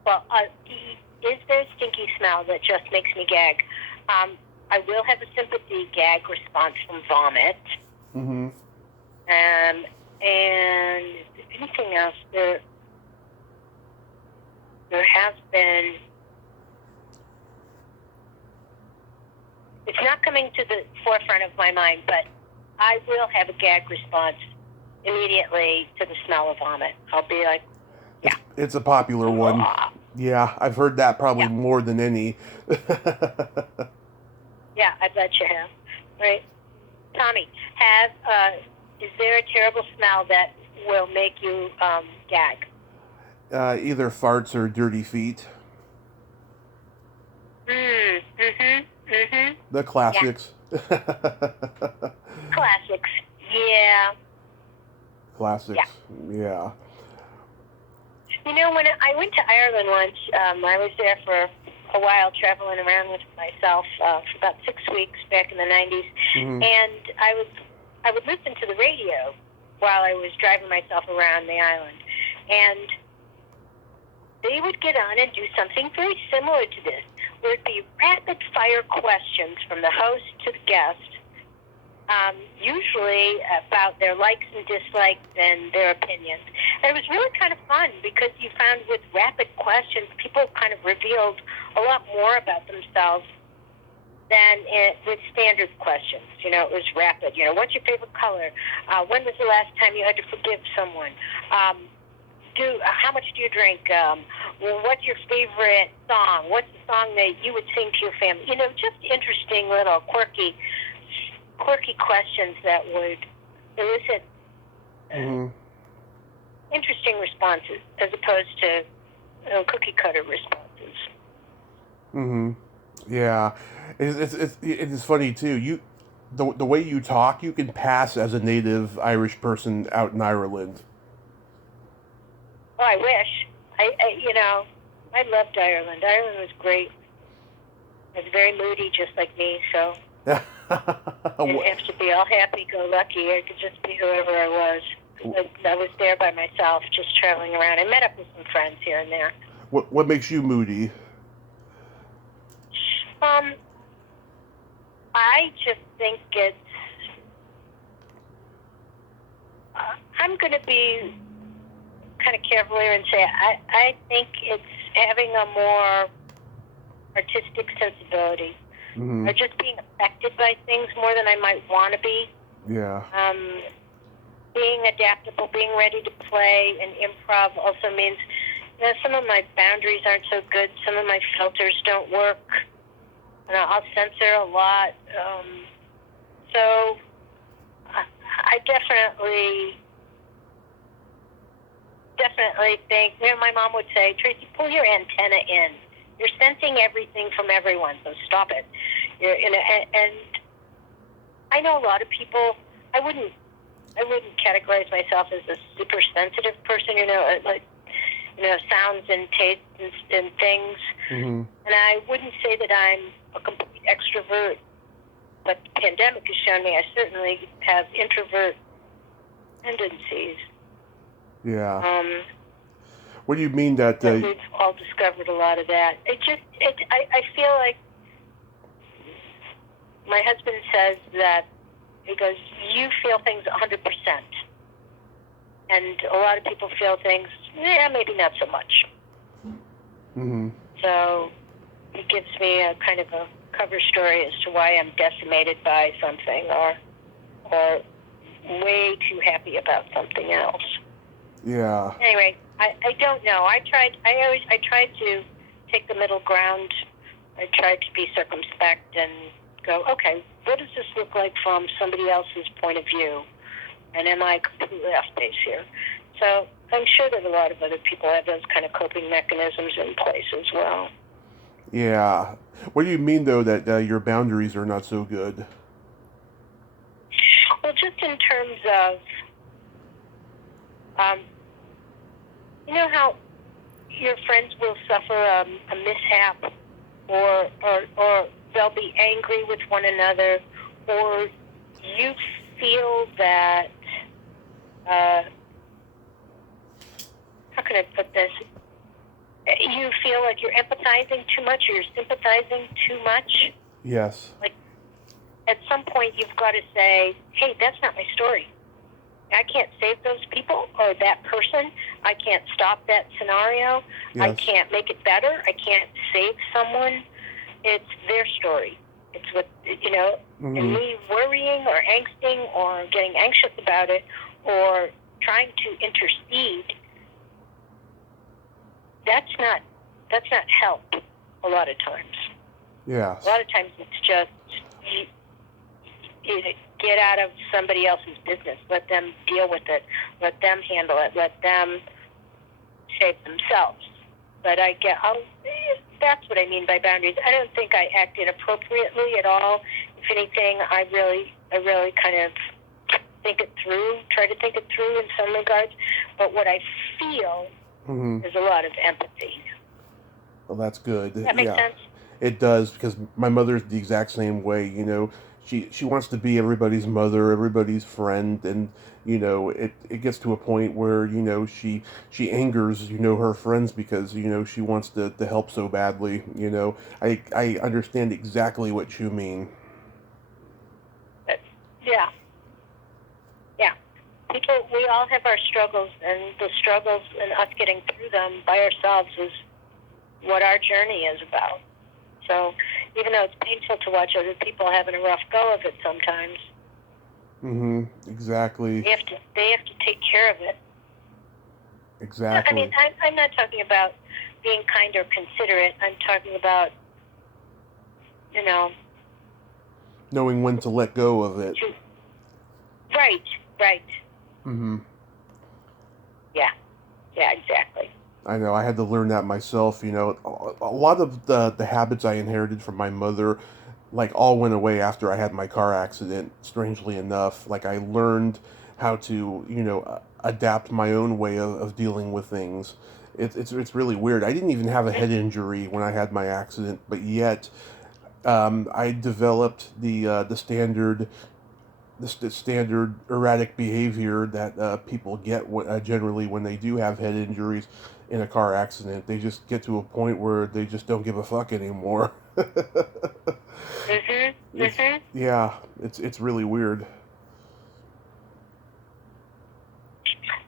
Well, is there a stinky smell that just makes me gag? I will have a sympathy gag response from vomit. Mm-hmm. And anything else? There has been. It's not coming to the forefront of my mind, but I will have a gag response immediately to the smell of vomit. I'll be like, yeah. It's a popular one. Yeah, I've heard that probably more than any. Yeah, I bet you have. Right. Tommy, is there a terrible smell that will make you gag? Either farts or dirty feet. The classics. Yeah. Classics. Yeah. Classics. Yeah. You know, when I went to Ireland once, I was there for a while, traveling around with myself for about 6 weeks back in the 90s, and I would listen to the radio while I was driving myself around the island, and they would get on and do something very similar to this, where it'd be rapid-fire questions from the host to the guest, usually about their likes and dislikes and their opinions. And it was really kind of fun because you found with rapid questions, people kind of revealed a lot more about themselves than with standard questions. You know, it was rapid. You know, what's your favorite color? When was the last time you had to forgive someone? How much do you drink? What's your favorite song? What's the song that you would sing to your family? You know, just interesting little quirky questions that would elicit interesting responses as opposed to cookie cutter responses. Yeah, it's funny too. The way you talk, you can pass as a native Irish person out in Ireland. Oh, I wish. I loved Ireland. Ireland was great. It was very moody, just like me, so I didn't have to be all happy-go-lucky. I could just be whoever I was. I was there by myself, just traveling around. I met up with some friends here and there. What makes you moody? I just think it's... I'm going to be kind of cavalier and say I think it's having a more artistic sensibility, or just being affected by things more than I might want to be. Yeah. Being adaptable, being ready to play, and improv also means, some of my boundaries aren't so good. Some of my filters don't work. I'll censor a lot. So I definitely think, my mom would say, Tracy, pull your antenna in. You're sensing everything from everyone, so stop it. And I know a lot of people, I wouldn't categorize myself as a super sensitive person, sounds and tastes and things. And I wouldn't say that I'm a complete extrovert, but the pandemic has shown me I certainly have introvert tendencies. Yeah. What do you mean that? We've all discovered a lot of that. I feel like my husband says that, he goes, you feel things 100%. and a lot of people feel things, maybe not so much. Mm-hmm. So it gives me a kind of a cover story as to why I'm decimated by something, or way too happy about something else. Yeah. Anyway, I don't know. I tried to take the middle ground. I tried to be circumspect and go, okay, what does this look like from somebody else's point of view? And am I completely off base here? So I'm sure that a lot of other people have those kind of coping mechanisms in place as well. Yeah. What do you mean, though, that your boundaries are not so good? Well, just in terms of, you know how your friends will suffer a mishap, or they'll be angry with one another, or you feel that, how can I put this? You feel like you're empathizing too much, or you're sympathizing too much. Yes. Like, at some point, you've got to say, hey, that's not my story. I can't save those people or that person. I can't stop that scenario. Yes. I can't make it better. I can't save someone. It's their story. It's what, Mm-hmm. and me worrying or angsting or getting anxious about it or trying to intercede, that's not help a lot of times. Yes. A lot of times it's just you get out of somebody else's business. Let them deal with it. Let them handle it. Let them save themselves. But that's what I mean by boundaries. I don't think I act inappropriately at all. If anything, I really kind of try to think it through in some regards. But what I feel Mm-hmm. is a lot of empathy. Well, that's good. Does that make sense? It does, because my mother's the exact same way. She wants to be everybody's mother, everybody's friend, and it gets to a point where she angers her friends because she wants to help so badly. I understand exactly what you mean. But, yeah. People, we all have our struggles, and the struggles and us getting through them by ourselves is what our journey is about. So even though it's painful to watch other people having a rough go of it sometimes, Mm-hmm. Exactly. they have to take care of it. Exactly. I mean, I'm not talking about being kind or considerate. I'm talking about, knowing when to let go of it. Right. Mm-hmm. Yeah, exactly. I know. I had to learn that myself. A lot of the habits I inherited from my mother, like, all went away after I had my car accident. Strangely enough, like, I learned how to adapt my own way of dealing with things. It's really weird. I didn't even have a head injury when I had my accident, but yet I developed the standard erratic behavior that people get generally when they do have head injuries in a car accident. They just get to a point where they just don't give a fuck anymore. Yeah, it's really weird.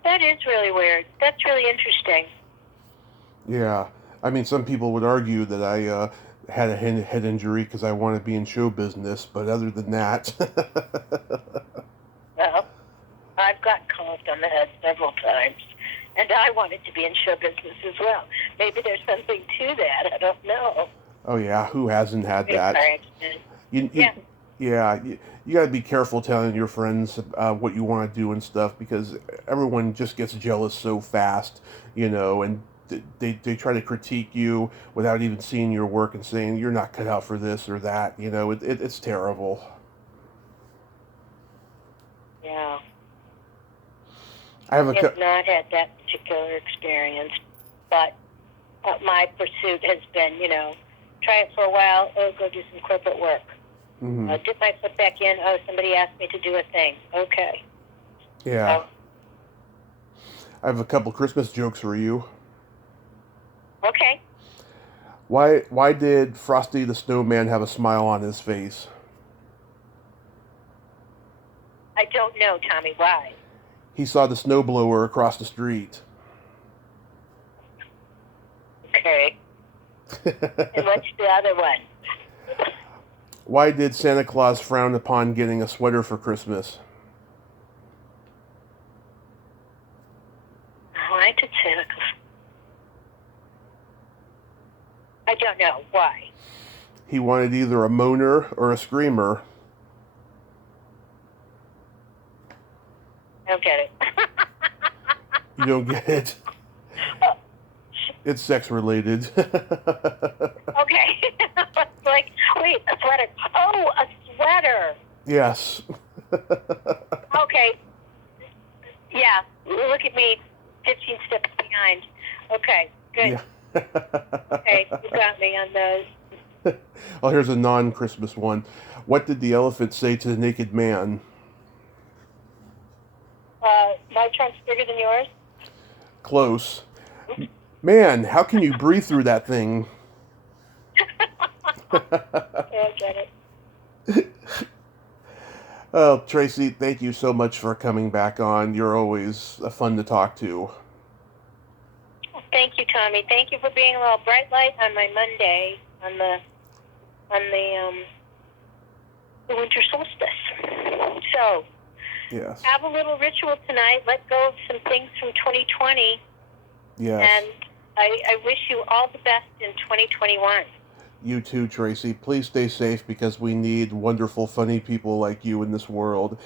That is really weird. That's really interesting. Yeah, I mean, some people would argue that I had a head injury because I want to be in show business, but other than that, Well, I've got conked on the head several times, and I wanted to be in show business as well. Maybe there's something to that. I don't know. oh yeah, who hasn't had that? You, Yeah. yeah, you got to be careful telling your friends what you want to do and stuff, because everyone just gets jealous so fast, and they try to critique you without even seeing your work and saying you're not cut out for this or that. It's terrible. Yeah. I have I have not had that particular experience, but my pursuit has been, try it for a while, go do some corporate work. Mm-hmm. Dip my foot back in, somebody asked me to do a thing. Okay. Yeah. I have a couple Christmas jokes for you. Okay. Why did Frosty the Snowman have a smile on his face? I don't know, Tommy, why? He saw the snowblower across the street. Okay. And what's the other one? Why did Santa Claus frown upon getting a sweater for Christmas? Why did Santa Claus? I don't know. Why? He wanted either a moaner or a screamer. I don't get it. You don't get it? It's sex related. Okay. Like, wait, a sweater. Oh, a sweater. Yes. Okay. Yeah. Look at me, 15 steps behind. Okay. Good. Yeah. Okay, you got me on those. Oh, here's a non-Christmas one. What did the elephant say to the naked man? My trunk's bigger than yours? Close. Man, how can you breathe through that thing? I get it. Oh, Tracy, thank you so much for coming back on. You're always fun to talk to. Thank you, Tommy. Thank you for being a little bright light on my Monday on the winter solstice. So, Yes. have a little ritual tonight. Let go of some things from 2020. Yes. And I wish you all the best in 2021. You too, Tracy. Please stay safe because we need wonderful, funny people like you in this world.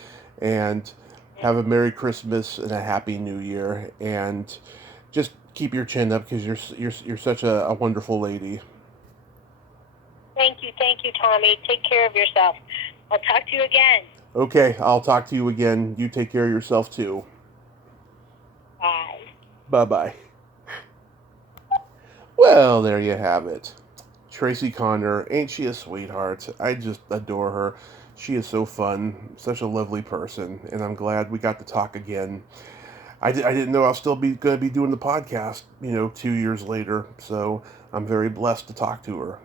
And have a Merry Christmas and a Happy New Year. And just keep your chin up because you're such a wonderful lady. Thank you, Tommy. Take care of yourself. I'll talk to you again. Okay, I'll talk to you again. You take care of yourself too. Bye. Bye-bye. Well, there you have it. Tracy Connor, ain't she a sweetheart? I just adore her. She is so fun, such a lovely person, and I'm glad we got to talk again. I didn't know I'll still be going to be doing the podcast, 2 years later, so I'm very blessed to talk to her.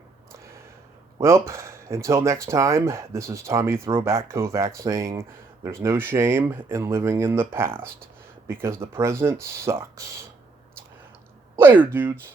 Well, until next time, this is Tommy Throwback Kovac saying there's no shame in living in the past because the present sucks. Later, dudes.